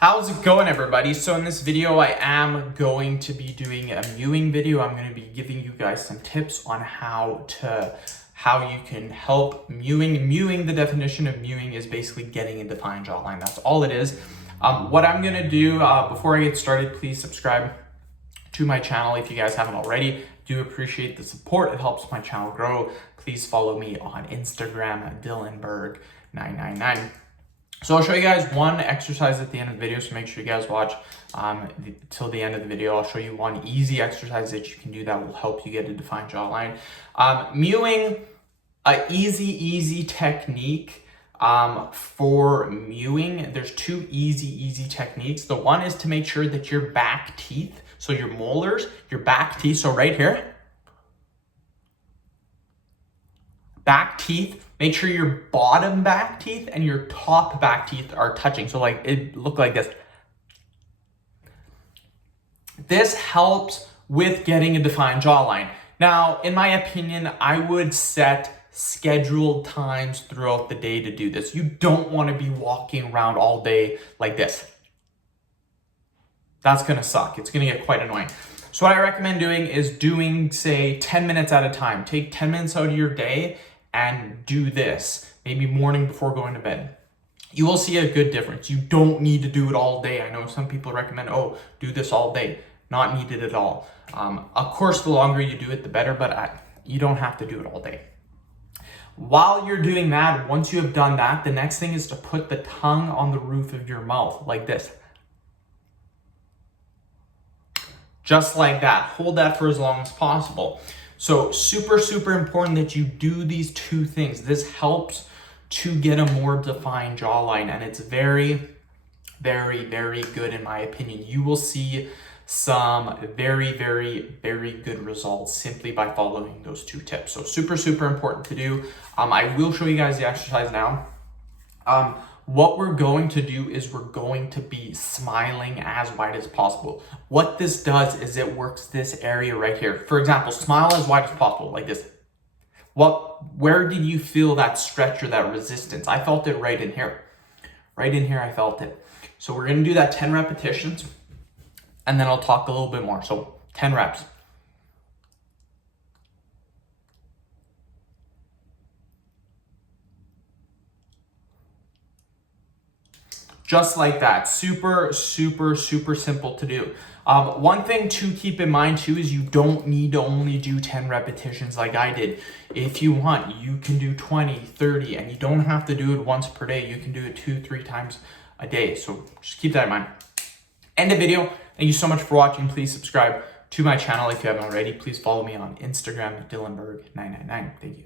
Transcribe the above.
How's it going, everybody? So in this video, I am going to be doing a mewing video. I'm going to be giving you guys some tips on how you can help mewing. Mewing, the definition of mewing is basically getting a defined jawline. That's all it is. What I'm going to do before I get started, please subscribe to my channel if you guys haven't already. Do appreciate the support. It helps my channel grow. Please follow me on Instagram at dylanberg999. So I'll show you guys one exercise at the end of the video, so make sure you guys watch till the end of the video. I'll show you one easy exercise that you can do that will help you get a defined jawline. Mewing, an easy technique for mewing. There's two easy techniques. The one is to make sure that your back teeth, so your molars, your back teeth, so right here, back teeth, make sure your bottom back teeth and your top back teeth are touching. So like it look like this. This helps with getting a defined jawline. Now, in my opinion, I would set scheduled times throughout the day to do this. You don't want to be walking around all day like this. That's gonna suck. It's gonna get quite annoying. So what I recommend doing is doing, say, 10 minutes at a time. Take 10 minutes out of your day and do this, maybe morning before going to bed. You will see a good difference. You don't need to do it all day. I know some people recommend, oh, do this all day. Not needed at all. Of course, the longer you do it, the better, but you don't have to do it all day. While you're doing that, once you have done that, the next thing is to put the tongue on the roof of your mouth, like this. Just like that. Hold that for as long as possible. So super important that you do these two things. This helps to get a more defined jawline, and it's very good in my opinion. You will see some very good results simply by following those two tips. So super important to do. I will show you guys the exercise now. What we're going to do is we're going to be smiling as wide as possible. What this does is it works this area right here. For example, smile as wide as possible, like this. Where did you feel that stretch or that resistance? I felt it right in here. Right in here, I felt it. So we're gonna do that 10 repetitions, and then I'll talk a little bit more. So 10 reps. Just like that. Super simple to do. One thing to keep in mind too is you don't need to only do 10 repetitions like I did. If you want, you can do 20, 30, and you don't have to do it once per day. You can do it 2-3 times a day. So just keep that in mind. End the video. Thank you so much for watching. Please subscribe to my channel if you haven't already. Please follow me on Instagram at dylanberg999. Thank you.